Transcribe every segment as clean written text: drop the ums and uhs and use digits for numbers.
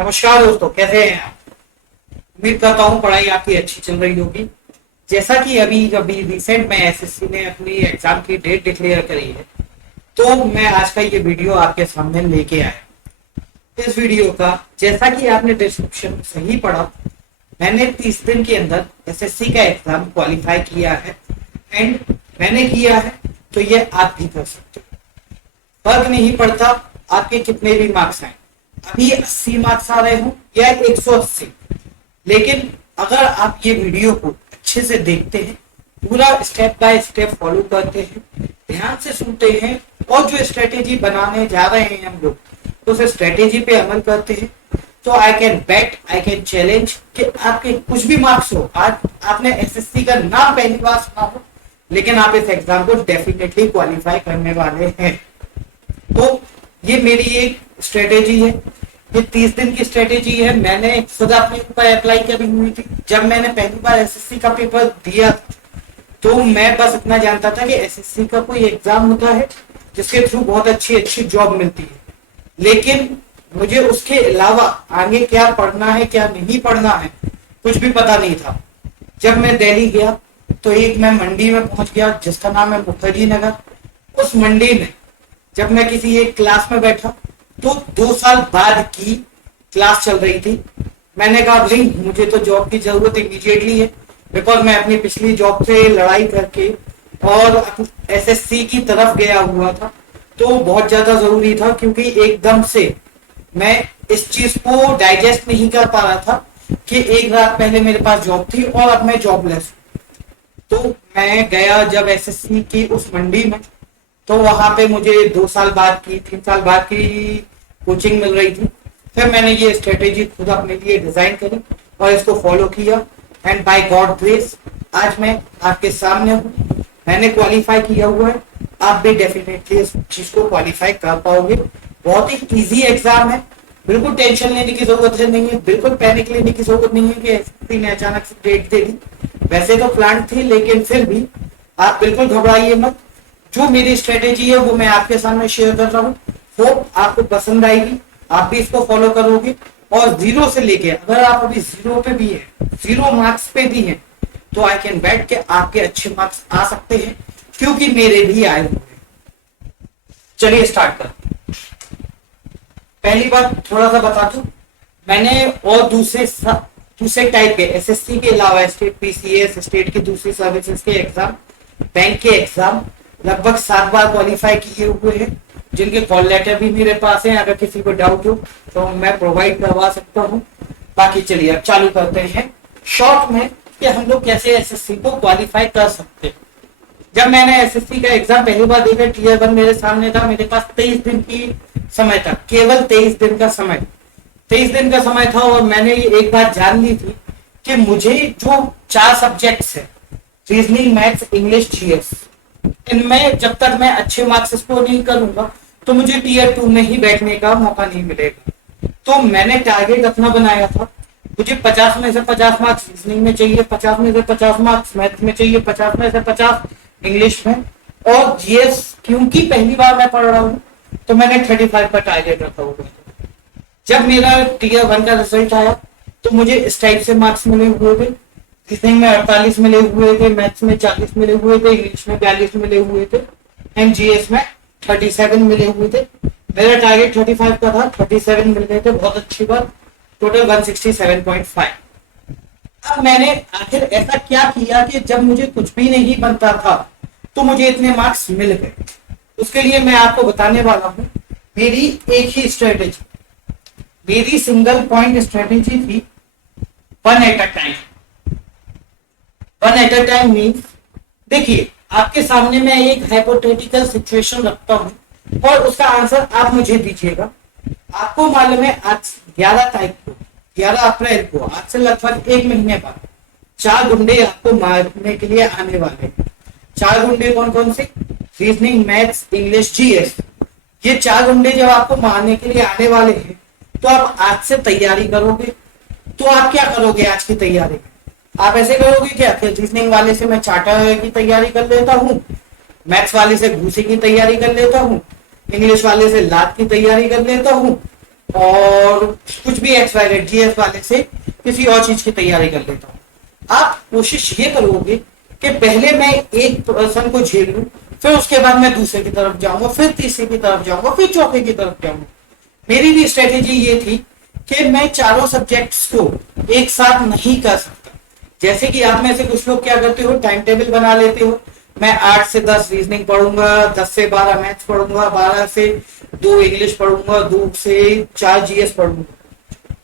नमस्कार दोस्तों, कैसे हैं आप। उम्मीद करता हूँ पढ़ाई आपकी अच्छी चल रही होगी। जैसा कि अभी अभी रिसेंट में एसएससी ने अपनी एग्जाम की डेट डिक्लेयर करी है, तो मैं आज का ये वीडियो आपके सामने लेके आया। इस वीडियो का, जैसा कि आपने डिस्क्रिप्शन सही पढ़ा, मैंने 30 दिन के अंदर एसएससी का एग्जाम क्वालिफाई किया है एंड मैंने किया है, तो ये आप भी कर सकते हो। फर्क नहीं पड़ता आपके कितने भी मार्क्स आए, अभी 80 मार्क्स आ रहे हो या 180, लेकिन अगर आप ये वीडियो को अच्छे से देखते हैं, पूरा स्टेप बाय स्टेप फॉलो करते हैं, ध्यान से सुनते हैं और जो स्ट्रेटेजी बनाने जा रहे हैं हम लोग उस स्ट्रेटेजी पे अमल करते हैं, तो I can bet, I can challenge कि आपके कुछ भी मार्क्स हो, आज आपने एसएससी का नाम पहली बार सुना हो, लेकिन आप इस एग्जाम को डेफिनेटली क्वालिफाई करने वाले हैं। तो ये मेरी एक स्ट्रेटेजी है, ये 30 दिन की स्ट्रेटेजी है। मैंने खुद अपने ऊपर अप्लाई करी हुई थी। जब मैंने पहली बार एसएससी का पेपर दिया तो मैं बस इतना जानता था कि एसएससी का कोई एग्जाम होता है जिसके थ्रू बहुत अच्छी अच्छी जॉब मिलती है, लेकिन मुझे उसके अलावा आगे क्या पढ़ना है क्या नहीं पढ़ना है कुछ भी पता नहीं था। जब मैं दिल्ली गया तो एक मैं मंडी में पहुंच गया जिसका नाम है मुखर्जी नगर। उस मंडी में जब मैं किसी एक क्लास में बैठा तो 2 साल बाद की क्लास चल रही थी। मैंने कहा भाई मुझे तो जॉब की जरूरत इमीडिएटली है, बिकॉज मैं अपनी पिछली जॉब से लड़ाई करके और एसएससी की तरफ गया हुआ था, तो बहुत ज्यादा जरूरी था, क्योंकि एकदम से मैं इस चीज को डाइजेस्ट नहीं कर पा रहा था कि एक रात पहले मेरे पास जॉब थी और अब मैं जॉबलेस हूँ। तो मैं गया जब एसएससी की उस मंडी में, तो वहां पे मुझे 2 साल बाद की 3 साल बाद की कोचिंग मिल रही थी। फिर मैंने ये स्ट्रेटेजी खुद अपने लिए डिजाइन करी और इसको फॉलो किया एंड बाय गॉड ग्रेस आज मैं आपके सामने हूँ। मैंने क्वालिफाई किया हुआ है, आप भी डेफिनेटली इस चीज को क्वालिफाई कर पाओगे। बहुत ही इजी एग्जाम है, बिल्कुल टेंशन लेने की जरूरत नहीं है, बिल्कुल पैनिक लेने की जरूरत नहीं है कि एसएससी ने अचानक से डेट दे दी। वैसे तो प्लान थी, लेकिन फिर भी आप बिल्कुल घबराइए मत। जो मेरी स्ट्रेटेजी है वो मैं आपके सामने शेयर कर रहा हूँ, होप आपको पसंद आएगी, आप भी इसको फॉलो करोगे। और 0 से लेके अगर आप अभी 0 पे भी है, 0 मार्क्स पे भी है, तो आई कैन बेट के आपके अच्छे मार्क्स आ सकते हैं, क्योंकि मेरे भी आए हुए हैं। चलिए स्टार्ट करते हैं। पहली बात थोड़ा सा बता दूं, मैंने और दूसरे टाइप के एसएससी के अलावा स्टेट पीसीएस, स्टेट की दूसरी सर्विसेज के एग्जाम, बैंक के एग्जाम लगभग 7 बार क्वालिफाई किए हुए हैं, जिनके कॉल लेटर भी मेरे पास हैं। अगर किसी को डाउट हो तो मैं प्रोवाइड करवा सकता हूँ। बाकी चलिए अब चालू करते हैं शॉर्ट में कि हम लोग कैसे एसएससी को क्वालिफाई कर सकते हैं। जब मैंने एसएससी का एग्जाम पहली बार देखा, टीयर 1 मेरे सामने था, मेरे पास 23 दिन की समय था, केवल 23 दिन का समय, 23 दिन का समय था। और मैंने ये एक बात जान ली थी कि मुझे जो 4 सब्जेक्ट्स है, रीजनिंग, मैथ्स, इंग्लिश, जीएस, इनमें जब तक मैं अच्छे मार्क्स स्कोर नहीं करूंगा तो मुझे टीयर 2 में ही बैठने का मौका नहीं मिलेगा। तो मैंने टारगेट अपना बनाया था, मुझे 50 में से 50 मार्क्स रीजनिंग में चाहिए, 50 में से 50 मार्क्स मैथ्स में चाहिए, 50 में से 50 इंग्लिश में, और जीएस क्योंकि पहली बार मैं पढ़ रहा हूँ तो मैंने 35 का टारगेट रखा हुआ था। जब मेरा टीयर 1 का रिजल्ट आया तो मुझे इस टाइप से मार्क्स मिले हुए थे, रीजनिंग में 48 मिले हुए थे, मैथ्स में 40 मिले हुए थे, इंग्लिश में 42 मिले हुए थे एंड जीएस में 37 मिले हुए थे। मेरा टारगेट 35 का था, 37 मिल गए थे, बहुत अच्छी बात, टोटल 167.5। अब मैंने आखिर ऐसा क्या किया कि जब मुझे कुछ भी नहीं बनता था तो मुझे इतने मार्क्स मिल गए। उसके लिए मैं आपको बताने वाला हूं मेरी एक ही स्ट्रेटेजी, मेरी सिंगल पॉइंट स्ट्रेटेजी थी, one at a time. One at a time means, देखिए आपके सामने मैं एक हाइपोथेटिकल सिचुएशन रखता हूं और उसका आंसर आप मुझे दीजिएगा। आपको मालूम है आज 11 तारीख को, 11 अप्रैल को, आज से लगभग 1 महीने बाद 4 गुंडे आपको मारने के लिए आने वाले हैं। 4 गुंडे कौन कौन से? Reasoning, maths, English, GS. ये 4 गुंडे जब आपको मारने के लिए आने वाले हैं तो आप आज से तैयारी करोगे। तो आप क्या करोगे आज की तैयारी में? आप ऐसे करोगे क्या कि रीजनिंग वाले से मैं चार्टर की तैयारी कर लेता हूँ, मैथ्स वाले से घूसी की तैयारी कर लेता हूँ, इंग्लिश वाले से लात की तैयारी कर लेता हूँ, और कुछ भी XYZ GS वाले से किसी और चीज की तैयारी कर लेता हूँ। आप कोशिश ये करोगे कि पहले मैं एक पर्सन को झेल लूं, फिर उसके बाद मैं दूसरे की तरफ जाऊंगा, फिर तीसरे की तरफ जाऊंगा, फिर चौथे की तरफ जाऊंगा। मेरी भी स्ट्रेटेजी ये थी कि मैं चारों सब्जेक्ट्स को एक साथ नहीं कर सकता। जैसे कि आप में से कुछ लोग क्या करते हो, टाइम टेबल बना लेते हो, मैं 8 से 10 रीजनिंग पढ़ूंगा, 10 से 12 मैथ्स पढ़ूंगा, 12 से 2 इंग्लिश पढ़ूंगा, 2 से 4 GS पढ़ूंगा।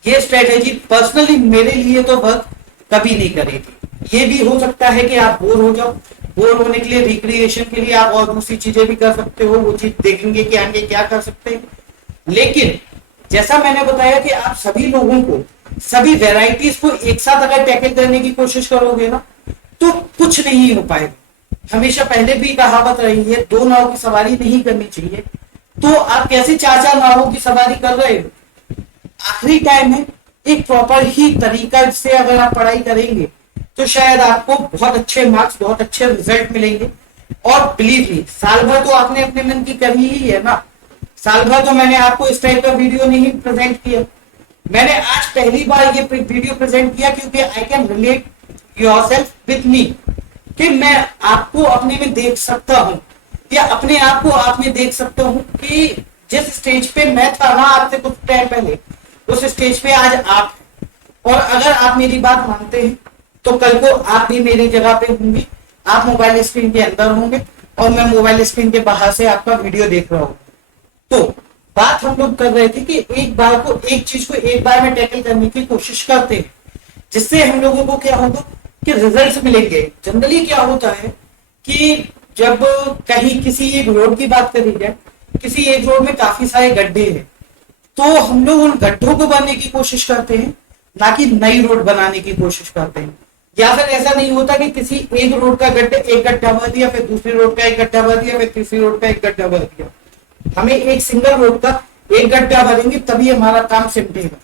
ये स्ट्रेटेजी पर्सनली मेरे लिए तो वर्क कभी नहीं करेगी। ये भी हो सकता है कि आप बोर हो जाओ, बोर होने के लिए रिक्रिएशन के लिए आप और दूसरी चीजें भी कर सकते हो, वो चीज देखेंगे कि आगे क्या कर सकते हैं। लेकिन जैसा मैंने बताया कि आप सभी लोगों को, सभी वेराइटीज को एक साथ अगर टैकल करने की कोशिश करोगे ना, तो कुछ नहीं हो पाएगा। हमेशा पहले भी कहावत रही है, 2 नाव की सवारी नहीं करनी चाहिए। तो आप कैसे 4-4 नावों की सवारी कर रहे हो? आखिरी टाइम है, एक प्रॉपर ही तरीका से अगर आप पढ़ाई करेंगे तो शायद आपको बहुत अच्छे मार्क्स, बहुत अच्छे रिजल्ट मिलेंगे। और बिलीव मी, साल भर तो आपने अपने मन की करी ही है ना। साल भर तो मैंने आपको इस टाइप का वीडियो नहीं प्रेजेंट किया। मैंने आज पहली बार ये वीडियो प्रेजेंट किया क्योंकि I can relate yourself with me, कि मैं आपको अपने में देख सकता हूं या अपने आप को आप में देख सकता हूं कि जिस स्टेज पे मैं था ना आज से कुछ टाइम पहले, उस स्टेज पे आज आप हैं। और अगर आप मेरी बात मानते हैं तो कल को आप भी मेरी जगह पे होंगे। आप मोबाइल स्क्रीन के अंदर होंगे और मैं मोबाइल स्क्रीन के बाहर से आपका वीडियो देख रहा हूँ। तो बात हम लोग कर रहे थे कि एक चीज को एक बार में टैकल करने की कोशिश करते हैं, जिससे हम लोगों को क्या होगा कि रिजल्ट्स मिलेंगे। जनरली क्या होता है कि जब कहीं किसी एक रोड की बात करी जाए, किसी एक रोड में काफी सारे गड्ढे हैं, तो हम लोग उन गड्ढों को भरने की कोशिश करते हैं, ना कि नई रोड बनाने की कोशिश करते हैं। या फिर ऐसा नहीं होता कि किसी एक रोड का एक गड्ढा भर दिया, फिर दूसरी रोड का एक गड्ढा भर दिया, फिर तीसरी रोड का एक गड्ढा भर दिया। हमें एक सिंगल रोड का एक गड्ढा भरेंगे तभी हमारा काम सिमटेगा।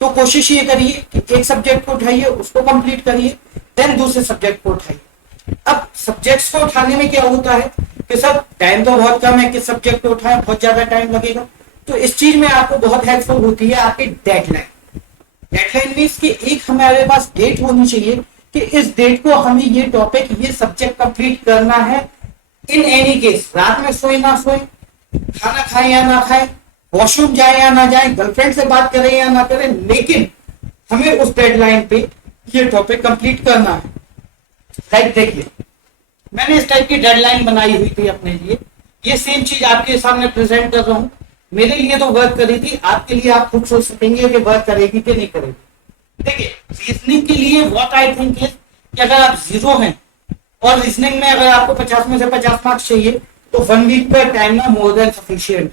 तो कोशिश ये करिए कि एक सब्जेक्ट को उठाइए, उसको कंप्लीट करिए, देन दूसरे सब्जेक्ट को उठाइए। अब सब्जेक्ट्स को उठाने में क्या होता है कि सब टाइम तो बहुत कम है, किस सब्जेक्ट को उठाएं, बहुत ज्यादा टाइम लगेगा। तो इस चीज में आपको बहुत हेल्पफुल होती है आपकी डेडलाइन। डेडलाइन मीन्स कि एक हमारे पास डेट होनी चाहिए कि इस डेट को हमें ये टॉपिक, ये सब्जेक्ट कंप्लीट करना है। इन एनी केस, रात में सोए ना सोए, खाना खाए या ना खाए, वॉशरूम जाए या ना जाए, गर्लफ्रेंड से बात करें या ना करें, लेकिन हमें उस डेडलाइन पे ये टॉपिक कंप्लीट करना है। लाइक देखिए, मैंने इस टाइप की डेडलाइन बनाई हुई थी अपने लिए। ये सेम चीज आपके सामने प्रेजेंट कर रहा हूं। मेरे लिए तो वर्क करी थी, आपके लिए आप खुद सोच सकेंगे कि वर्क करेगी कि नहीं करेगी। देखिए, रीजनिंग के लिए व्हाट आई थिंक इज कि अगर आप 0 हैं और रीजनिंग में अगर आपको 50 में से 50 मार्क्स चाहिए, तो 1 वीक का टाइम ना मोर देन सफिशियंट,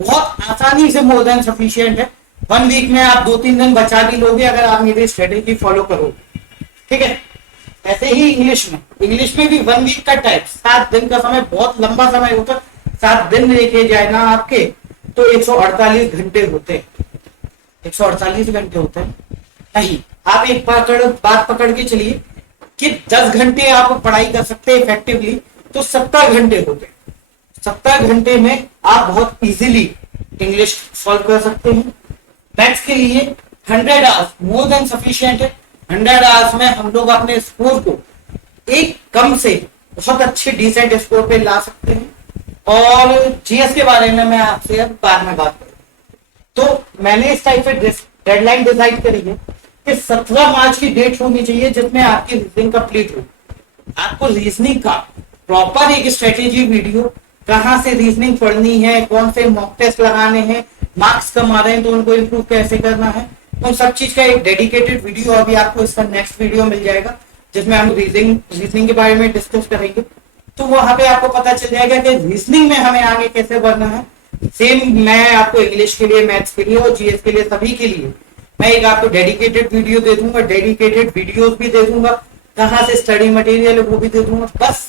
बहुत आसानी से मोर देन सफिशियंट है। 1 वीक में आप 2-3 दिन बचा भी लोगे अगर आप मेरी स्ट्रेटेजी फॉलो करोगे। ठीक है, ऐसे ही इंग्लिश में भी 1 वीक का टाइम, 7 दिन का समय बहुत लंबा समय होता है। 7 दिन लेके जाए ना आपके तो 148 घंटे होते हैं। 148 घंटे होते हैं नहीं, आप एक बात पकड़ के चलिए कि 10 घंटे आप पढ़ाई कर सकते हैं इफेक्टिवली, तो 70 घंटे होते हैं। 70 घंटे में आप बहुत इजीली इंग्लिश सॉल्व कर सकते हैं। मैथ्स के लिए 100 आवर्स मोर देन सफिशिएंट है। 100 आवर्स में हम लोग अपने स्कोर को एक कम से बहुत अच्छे डिसेंट स्कोर पे ला सकते हैं। और जीएस के बारे में मैं आपसे अब बाद में बात करूँ। तो मैंने इस टाइप से डेडलाइन डिसाइड करी है कि 17 मार्च की डेट होनी चाहिए जिसमें आपकी रीजनिंग कंप्लीट हो। आपको रीजनिंग का प्रॉपर एक स्ट्रेटेजी वीडियो, कहां से रीजनिंग पढ़नी है, कौन से मॉक टेस्ट लगाने हैं, मार्क्स कम आ रहे हैं तो उनको इम्प्रूव कैसे करना है, उन सब चीज का एक डेडिकेटेड वीडियो अभी आपको इसका नेक्स्ट वीडियो मिल जाएगा, जिसमें हम रीजनिंग के बारे में डिस्कस करेंगे। तो वहां पे आपको पता चल जाएगा कि रीजनिंग में हमें आगे कैसे बढ़ना है। सेम मैं आपको इंग्लिश के लिए, मैथ्स के लिए और जीएस के लिए, सभी के लिए मैं एक आपको डेडिकेटेड वीडियो दे दूंगा, डेडिकेटेड वीडियोस भी दे दूंगा, कहाँ से स्टडी मटेरियल वो भी दे दूंगा। बस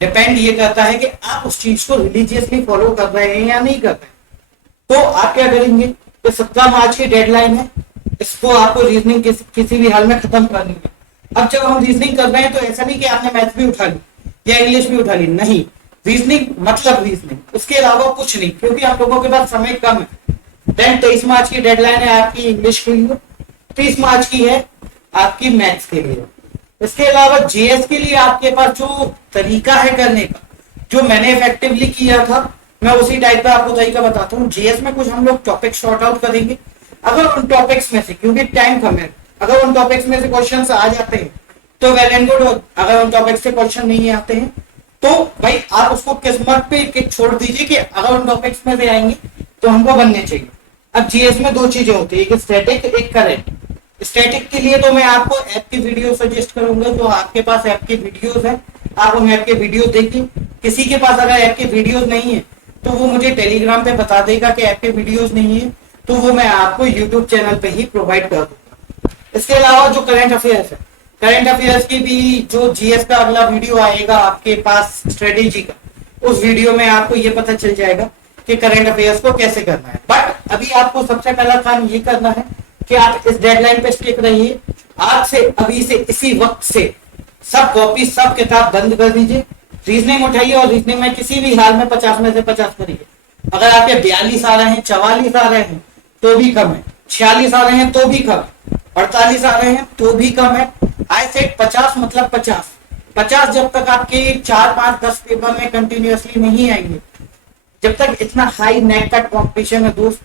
डिपेंड ये करता है कि आप उस चीज को रिलीजियसली फॉलो कर रहे हैं या नहीं कर रहे हैं। तो आप क्या करेंगे, तो 17 मार्च की डेडलाइन है, इसको आपको रीजनिंग किसी भी हाल में खत्म करनी है। अब जब हम रीजनिंग कर रहे हैं तो ऐसा नहीं कि आपने मैथ्स भी उठा ली या इंग्लिश भी उठा ली, नहीं, रीजनिंग मतलब रीजनिंग, उसके अलावा कुछ नहीं, क्योंकि आप लोगों के पास समय कम है। देन 23 मार्च की डेडलाइन है आपकी इंग्लिश के लिए, 30 मार्च की है आपकी मैथ्स के लिए। इसके अलावा जीएस के लिए आपके पास जो तरीका है करने का, जो मैंने इफेक्टिवली किया था, मैं उसी टाइप का आपको तरीका बताता हूँ। जीएस में कुछ हम लोग टॉपिक शॉर्ट आउट करेंगे। अगर उन टॉपिक्स में से, क्योंकि टाइम कम है, अगर उन टॉपिक्स में से क्वेश्चन आ जाते हैं तो वेल एंड गुड। अगर उन टॉपिक्स से क्वेश्चन नहीं आते हैं तो भाई आप उसको किस्मत पे छोड़ दीजिए कि अगर उन टॉपिक्स में से आएंगे तो हमको बनने चाहिए। अब जीएस में दो चीजें होती है, एक स्टैटिक एक करंट। स्टैटिक के लिए तो मैं आपको ऐप की वीडियो सजेस्ट करूंगा, जो आपके पास ऐप की वीडियोस है आप उन ऐप के वीडियो देखिए। किसी के पास अगर ऐप के वीडियोस नहीं है तो वो मुझे टेलीग्राम पे बता देगा कि ऐप के वीडियोस नहीं है, तो वो मैं आपको यूट्यूब चैनल पे ही प्रोवाइड कर दूंगा। इसके अलावा जो करंट अफेयर्स है, करंट अफेयर्स की भी जो जीएस का अगला वीडियो आएगा आपके पास स्ट्रेटेजी का, उस वीडियो में आपको ये पता चल जाएगा कि करंट अफेयर्स को कैसे करना है। बट अभी आपको सबसे पहला काम ये करना है कि आप इस डेडलाइन पे स्टिक रहिए। आज से, अभी से, इसी वक्त से सब कॉपी सब किताब बंद कर दीजिए, रीजनिंग उठाइए और रीजनिंग में किसी भी हाल में 50 में से 50 करिए। अगर आपके 42 आ रहे हैं, 44 आ रहे हैं तो भी कम है, 46 आ रहे हैं तो भी कम है, 48 आ रहे हैं तो भी कम है। आई सेड 50 मतलब 50 जब तक आपके 4, 5, 10 पेपर में कंटिन्यूअसली नहीं आएंगे, जब तक इतना हाई नेक का कॉम्पिटिशन है दोस्त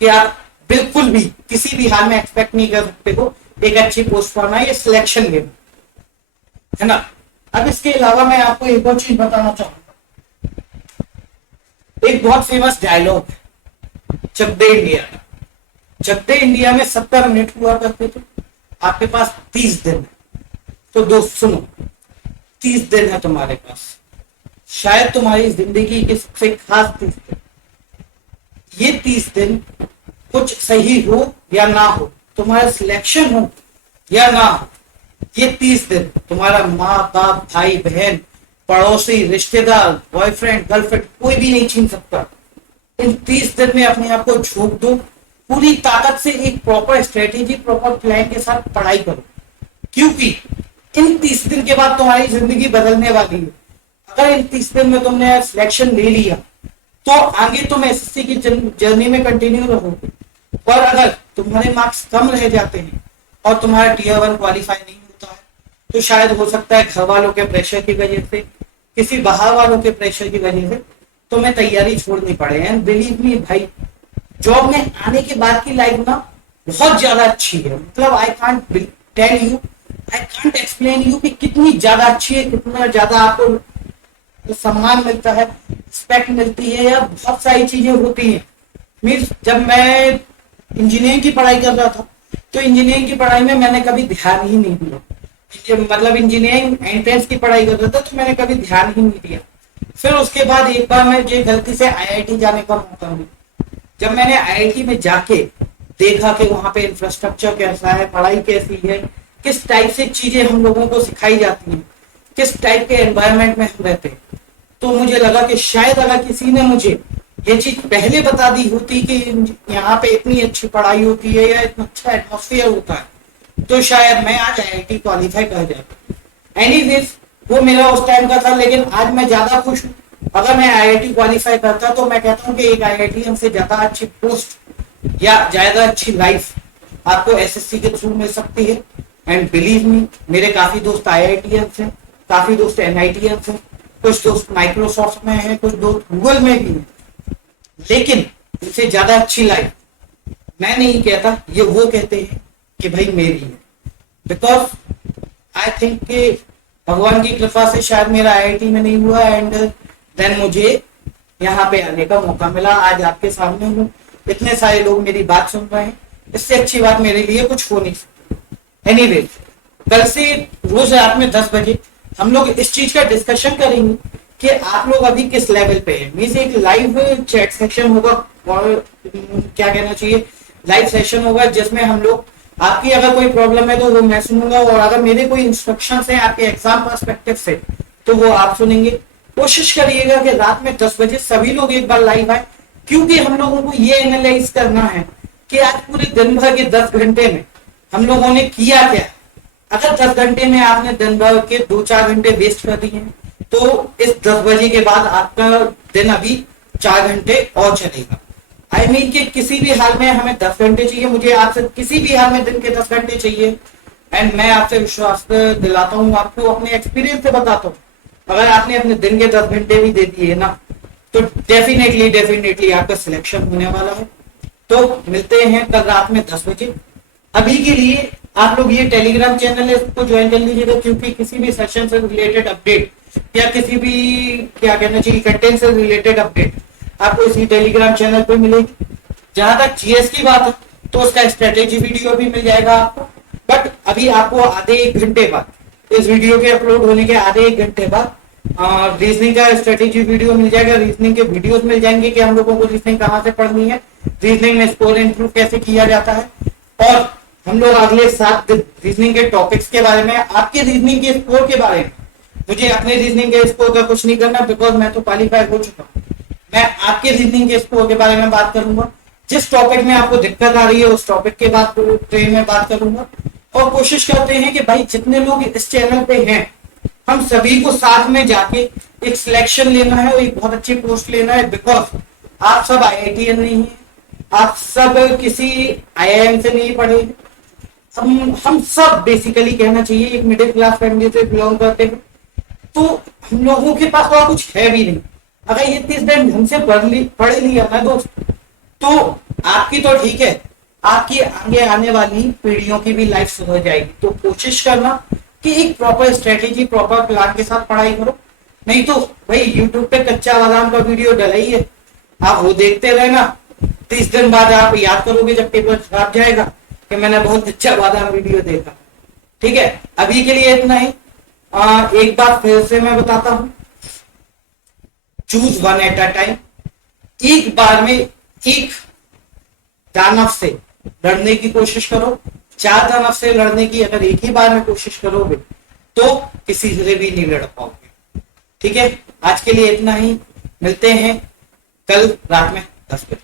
कि आप बिल्कुल भी किसी भी हाल में एक्सपेक्ट नहीं कर सकते हो एक अच्छी पोस्ट पाना। ये सिलेक्शन गेम है ना। अब इसके अलावा मैं आपको एक और चीज बताना चाहूंगा। एक बहुत फेमस डायलॉग है चक दे इंडिया का। चक दे इंडिया में 70 मिनट हुआ करते थे, आपके पास 30 दिन है। तो दोस्त सुनो, 30 दिन है तुम्हारे पास, शायद तुम्हारी जिंदगी के सबसे खास 30 दिन। ये 30 दिन कुछ सही हो या ना हो, तुम्हारा सिलेक्शन हो या ना हो, ये 30 दिन तुम्हारा माँ बाप भाई बहन पड़ोसी रिश्तेदार बॉयफ्रेंड गर्लफ्रेंड कोई भी नहीं छीन सकता। इन 30 दिन में अपने आप को झोंक दो, पूरी ताकत से एक प्रॉपर स्ट्रेटेजी प्रॉपर प्लान के साथ पढ़ाई करो, क्योंकि इन 30 दिन के बाद तुम्हारी जिंदगी बदलने वाली है। अगर इन 30 दिन में तुमने सिलेक्शन ले लिया तो आगे तुम एसएससी की जर्नी में कंटिन्यू रहोगे। और अगर तुम्हारे मार्क्स कम रह जाते हैं और तुम्हारा टीयर 1 क्वालिफाई नहीं होता है तो शायद हो सकता है घर वालों के प्रेशर की वजह से, किसी बाहर वालों के प्रेशर की वजह से तुम्हें तैयारी छोड़नी पड़े। एंड बिलीव मी भाई, जॉब में आने के बाद की लाइफ ना बहुत ज्यादा अच्छी है। मतलब I can't tell you, I can't explain you कि कितनी ज्यादा अच्छी है, कितना ज्यादा आपको सम्मान मिलता है, रिस्पेक्ट मिलती है, या बहुत सारी चीजें होती हैं। मीन्स जब मैं इंजीनियरिंग की पढ़ाई कर रहा था तो इंजीनियरिंग की पढ़ाई में मैंने कभी ध्यान ही नहीं दिया। मतलब इंजीनियरिंग एंट्रेंस की पढ़ाई कर रहा था तो मैंने कभी ध्यान ही नहीं दिया। फिर उसके बाद एक बार मुझे गलती से आईआईटी जाने का मौका मिला। जब मैंने आईआईटी में जाके देखा कि वहां पे इंफ्रास्ट्रक्चर कैसा है, पढ़ाई कैसी है, किस टाइप से चीजें हम लोगों को सिखाई जाती हैं, किस टाइप के एनवायरनमेंट में हम रहते हैं, तो मुझे लगा कि शायद अगर किसी ने मुझे ये चीज पहले बता दी होती कि यहाँ पे इतनी अच्छी पढ़ाई होती है या इतना अच्छा एटमोसफियर होता है तो शायद मैं आज आईआईटी क्वालिफाई कर जाता। एनीवेज वो मेरा उस टाइम का था, लेकिन आज मैं ज्यादा खुश हूँ। अगर मैं आईआईटी क्वालिफाई करता तो मैं कहता हूँ कि एक आईआईटीएन से ज्यादा अच्छी पोस्ट या ज्यादा अच्छी लाइफ आपको एसएससी के थ्रू मिल सकती है। एंड बिलीव मी, मेरे काफी दोस्त आईआईटीएन हैं, काफी दोस्त एनआईटीएन हैं, कुछ दोस्त माइक्रोसॉफ्ट में हैं, कुछ दोस्त गूगल में भी हैं, लेकिन इससे ज्यादा अच्छी लाइफ मैं नहीं कहता, ये वो कहते हैं कि भाई मेरी है। बिकॉज आई थिंक कि भगवान की कृपा से शायद मेरा आईआईटी में नहीं हुआ एंड देन मुझे यहाँ पे आने का मौका मिला। आज आपके सामने हूँ, इतने सारे लोग मेरी बात सुन रहे हैं, इससे अच्छी बात मेरे लिए कुछ हो नहीं सकती। एनीवेज, कल से रोज रात में 10 बजे हम लोग इस चीज का डिस्कशन करेंगे कि आप लोग अभी किस लेवल पे हैं। मीन्स एक लाइव चैट सेक्शन होगा और क्या कहना चाहिए, लाइव सेशन होगा जिसमें हम लोग, आपकी अगर कोई प्रॉब्लम है तो वो मैं सुनूंगा, और अगर मेरे कोई इंस्ट्रक्शंस हैं आपके एग्जाम पर्सपेक्टिव से तो वो आप सुनेंगे। कोशिश करिएगा कि रात में 10 बजे सभी लोग एक बार लाइव आए, क्योंकि हम लोगों को ये एनालाइज करना है कि आज पूरे दिन भर के 10 घंटे में हम लोगों ने किया क्या। अगर 10 घंटे में आपने दिन भर के 2-4 घंटे वेस्ट कर दिए तो इस 10 बजे के बाद आपका दिन अभी 4 घंटे और चलेगा। आई मीन कि किसी भी हाल में हमें 10 घंटे चाहिए, मुझे आपसे किसी भी हाल में दिन के 10 घंटे चाहिए। एंड मैं आपसे विश्वास दिलाता हूँ, आपको अपने एक्सपीरियंस से बताता हूँ, अगर आपने अपने दिन के 10 घंटे भी दे दिए ना, तो डेफिनेटली डेफिनेटली आपका सिलेक्शन होने वाला है। तो मिलते हैं कल रात में 10 बजे। अभी के लिए आप लोग ये टेलीग्राम चैनल है इसको ज्वाइन कर लीजिएगा, क्योंकि किसी भी सेशन से रिलेटेड अपडेट या किसी भी क्या कहना चाहिए कंटेंट से रिलेटेड अपडेट आपको इसी टेलीग्राम चैनल पे मिलेगी। जहां तक जीएस की बात है तो उसका स्ट्रेटेजी वीडियो भी मिल जाएगा आपको, बट अभी आपको आधे 1 घंटे बाद, इस वीडियो के अपलोड होने के आधे 1 घंटे बाद रीजनिंग का स्ट्रेटेजी वीडियो मिल जाएगा। रीजनिंग के वीडियोस मिल जाएंगे कि हम लोगों को रीजनिंग कहाँ से पढ़नी है, रीजनिंग में स्कोर इंप्रूव कैसे किया जाता है, और हम लोग अगले 7 दिन रीजनिंग के टॉपिक्स के बारे में, आपके रीजनिंग के स्कोर के बारे में, मुझे अपने रीजनिंग के स्कोर का कुछ नहीं करना बिकॉज मैं तो क्वालिफाई हो चुका हूँ। मैं आपके रीजनिंग के स्कोर के बारे में बात करूंगा, जिस टॉपिक में आपको दिक्कत आ रही है उस टॉपिक के बाद ट्रेन में बात करूंगा। और कोशिश करते हैं कि भाई जितने लोग इस चैनल पे हैं हम सभी को साथ में जाके एक सिलेक्शन लेना है और एक बहुत अच्छी पोस्ट लेना है, बिकॉज आप सब आईआईटीएन नहीं है, आप सब किसी आईआईएम से नहीं पढ़े, हम सब बेसिकली कहना चाहिए एक मिडिल क्लास फैमिली से बिलोंग करते हैं। तो हम लोगों के पास और कुछ है भी नहीं। अगर ये 30 दिन ढंग से पढ़ लिया ना दोस्त, तो आपकी तो ठीक है, आपकी आगे आने वाली पीढ़ियों की भी लाइफ सुधर जाएगी। तो कोशिश करना कि एक प्रॉपर स्ट्रेटेजी प्रॉपर प्लान के साथ पढ़ाई करो, नहीं तो भाई यूट्यूब पे कच्चा बादाम का वीडियो डला ही है, आप वो देखते रहना। 30 दिन बाद आप याद करोगे जब पेपर छप जाएगा कि मैंने बहुत अच्छा बादाम वीडियो देखा। ठीक है, अभी के लिए इतना ही। एक बार फिर से मैं बताता हूं, choose one at a time. एक बार में एक दानव से लड़ने की कोशिश करो, 4 दानव से लड़ने की अगर एक ही बार में कोशिश करोगे तो किसी से भी नहीं लड़ पाओगे। ठीक है, आज के लिए इतना ही, मिलते हैं कल रात में 10 बजे।